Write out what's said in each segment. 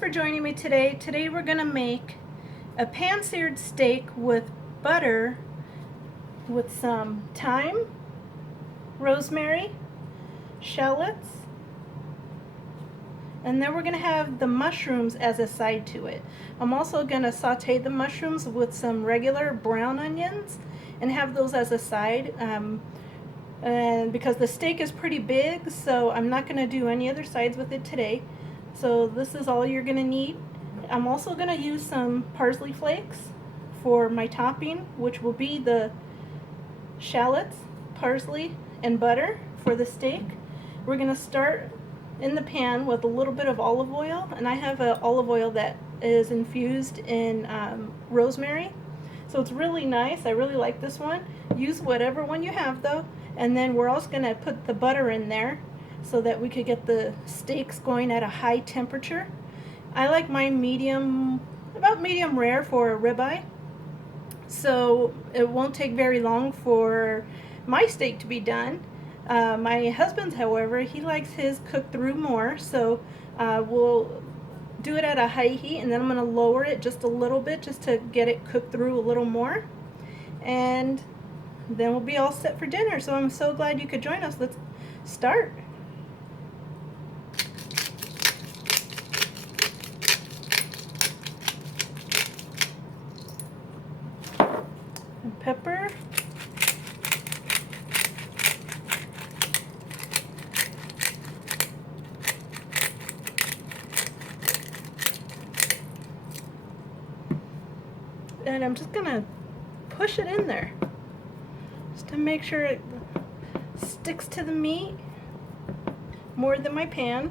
for joining me today. Today we're going to make a pan-seared steak with butter with some thyme, rosemary, shallots, and then we're going to have the mushrooms as a side to it. I'm also going to saute the mushrooms with some regular brown onions and have those as a side. And because the steak is pretty big, so I'm not going to do any other sides with it today. So this is all you're going to need. I'm also going to use some parsley flakes for my topping, which will be the shallots, parsley, and butter for the steak. We're going to start in the pan with a little bit of olive oil, and I have an olive oil that is infused in rosemary. So it's really nice. I really like this one. Use whatever one you have though. And then we're also going to put the butter in there so that we could get the steaks going at a high temperature. I like mine medium, about medium rare for a ribeye. So it won't take very long for my steak to be done. My husband's, however, he likes his cooked through more. So we'll do it at a high heat, and then I'm going to lower it just a little bit just to get it cooked through a little more. And then we'll be all set for dinner. So I'm so glad you could join us. Let's start. And pepper. And I'm just gonna push it in there just to make sure it sticks to the meat more than my pan.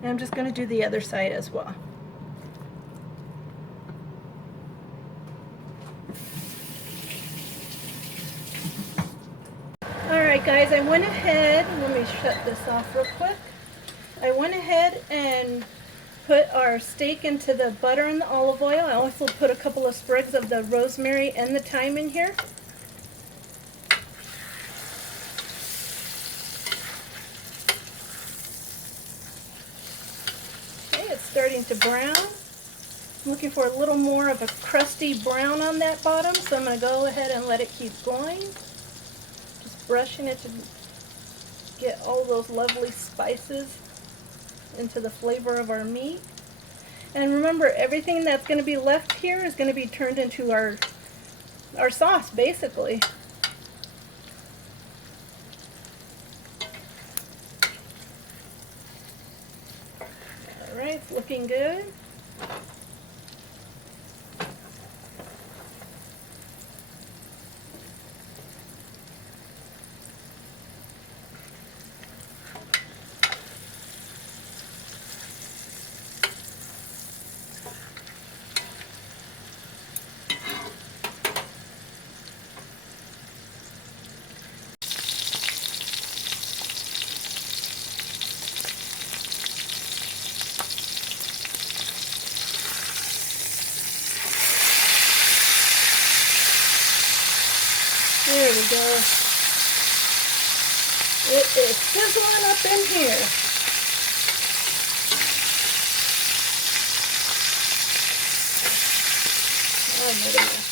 And I'm just gonna do the other side as well. Alright guys, I went ahead, let me shut this off real quick. I went ahead and put our steak into the butter and the olive oil. I also put a couple of sprigs of the rosemary and the thyme in here. Okay, it's starting to brown. I'm looking for a little more of a crusty brown on that bottom, so I'm going to go ahead and let it keep going. Just brushing it to get all those lovely spices into the flavor of our meat. And remember, everything that's going to be left here is going to be turned into our sauce, basically. Alright, it's looking good. There we go. It is sizzling up in here. Oh, wait a minute.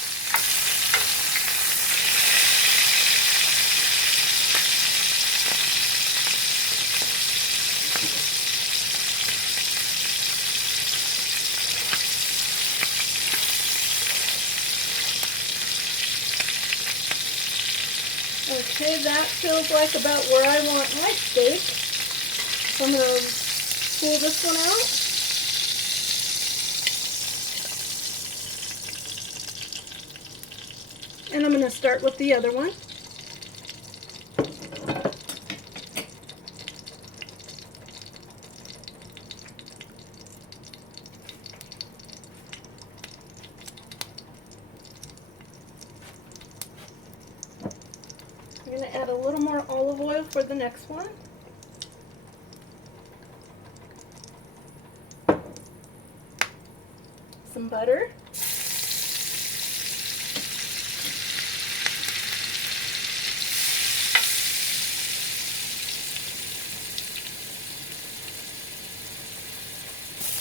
Okay, that feels like about where I want my steak. So I'm going to pull this one out. And I'm going to start with the other one. I'm going to add a little more olive oil for the next one. Some butter.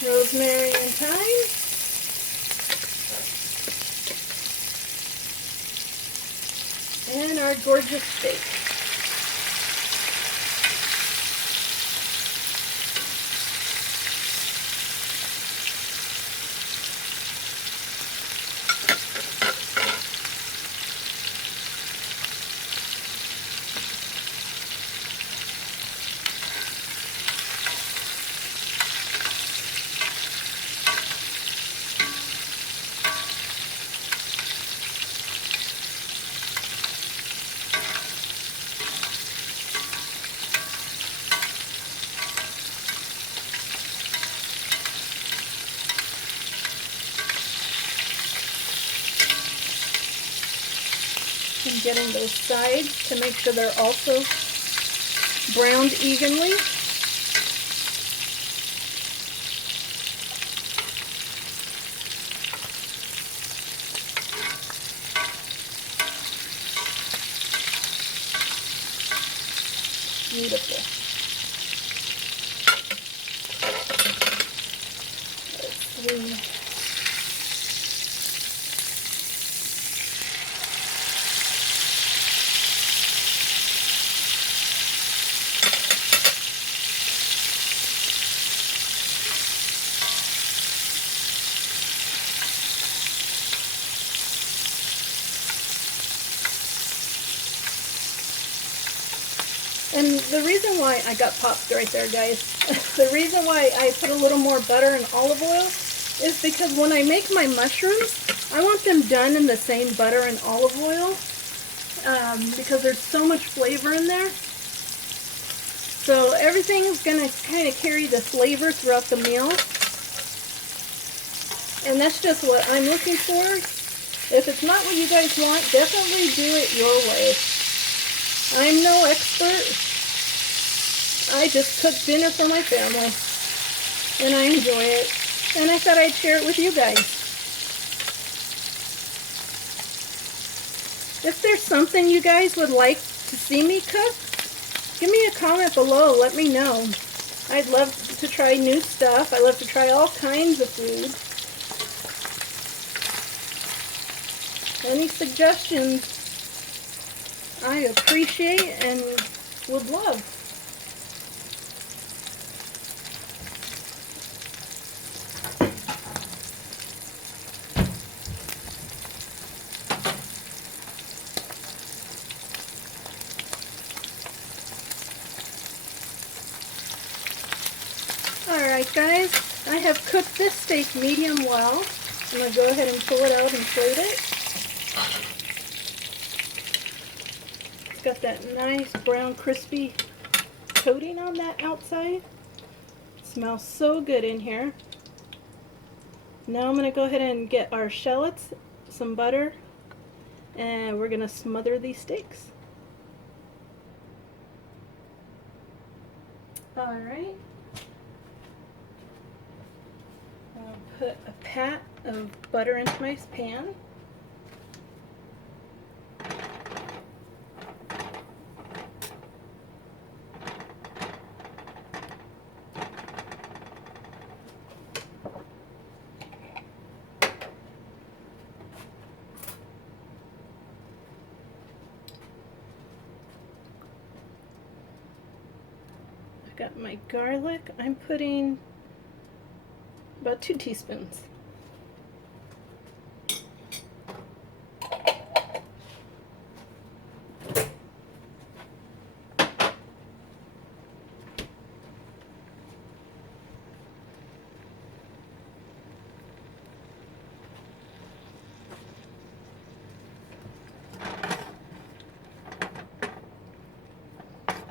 rosemary and thyme. And our gorgeous steak. And getting those sides to make sure they're also browned evenly. Beautiful. Let's see. And the reason why I got popped right there, guys, the reason why I put a little more butter and olive oil is because when I make my mushrooms, I want them done in the same butter and olive oil because there's so much flavor in there. So everything's going to kind of carry the flavor throughout the meal. And that's just what I'm looking for. If it's not what you guys want, definitely do it your way. I'm no expert. I just cook dinner for my family, and I enjoy it, and I thought I'd share it with you guys. If there's something you guys would like to see me cook, give me a comment below, let me know. I'd love to try new stuff. I love to try all kinds of food. Any suggestions I appreciate and would love. Alright guys, I have cooked this steak medium well. I'm going to go ahead and pull it out and plate it. It's got that nice brown crispy coating on that outside. It smells so good in here. Now I'm going to go ahead and get our shallots, some butter, and we're going to smother these steaks. Alright. I'll put a pat of butter into my pan. I've got my garlic. I'm putting about 2 teaspoons.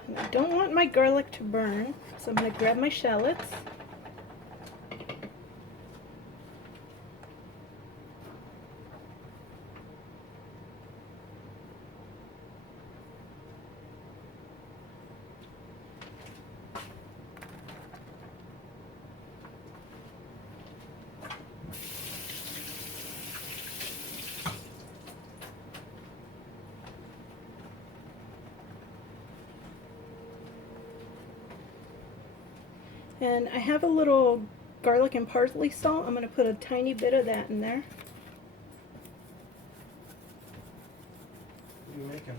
And I don't want my garlic to burn, so I'm going to grab my shallots. And I have a little garlic and parsley salt. I'm going to put a tiny bit of that in there. What are you making?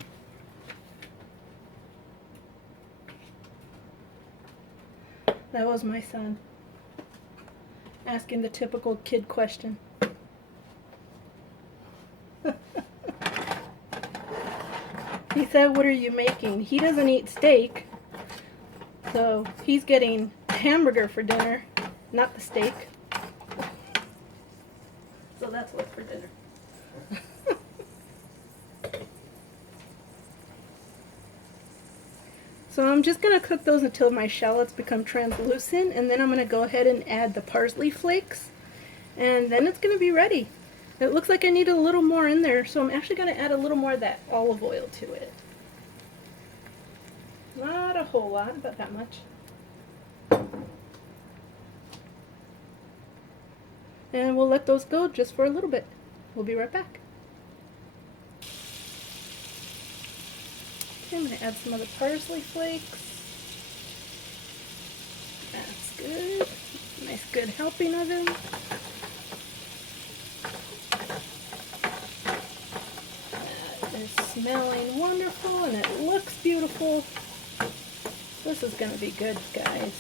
That was my son asking the typical kid question. He said, "What are you making?" He doesn't eat steak, so he's getting a hamburger for dinner, not the steak. So that's what's for dinner. So I'm just going to cook those until my shallots become translucent, and then I'm going to go ahead and add the parsley flakes, and then it's going to be ready. It looks like I need a little more in there, so I'm actually going to add a little more of that olive oil to it. Not a whole lot, but that much. And we'll let those go just for a little bit. We'll be right back. Okay, I'm going to add some of the parsley flakes. That's good. Nice good helping of them. That is smelling wonderful and it looks beautiful. This is going to be good, guys.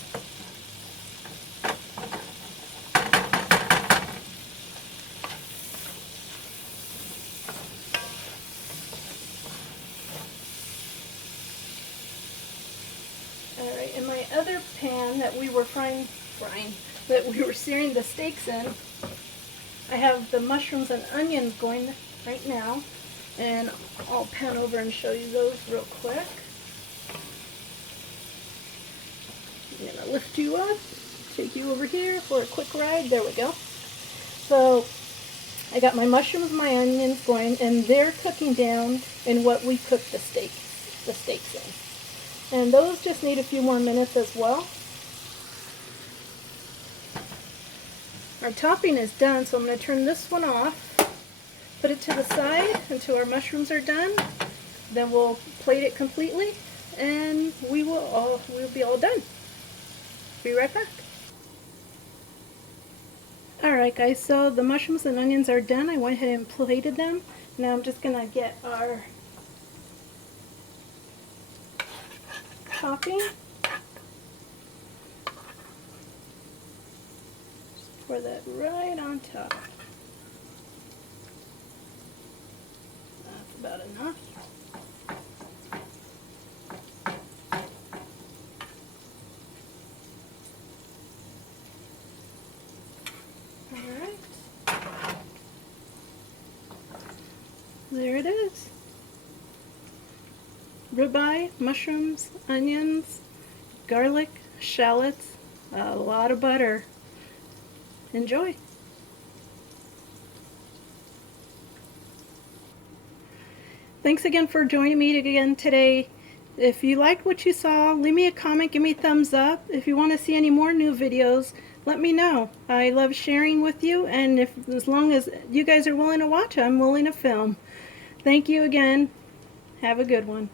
Alright, in my other pan that we were that we were searing the steaks in, I have the mushrooms and onions going right now, and I'll pan over and show you those real quick. I'm going to lift you up, take you over here for a quick ride. There we go. So I got my mushrooms and my onions going, and they're cooking down in what we cooked the steaks in. And those just need a few more minutes as well. Our topping is done, so I'm going to turn this one off, put it to the side until our mushrooms are done. Then we'll plate it completely, and we'll be all done. Be right back. Alright guys, so the mushrooms and onions are done. I went ahead and plated them. Now I'm just going to get our topping. Just pour that right on top. That's about enough. Alright. There it is. Ribeye, mushrooms, onions, garlic, shallots, a lot of butter. Enjoy. Thanks again for joining me again today. If you liked what you saw, leave me a comment, give me a thumbs up. If you want to see any more new videos, let me know. I love sharing with you, and as long as you guys are willing to watch, I'm willing to film. Thank you again. Have a good one.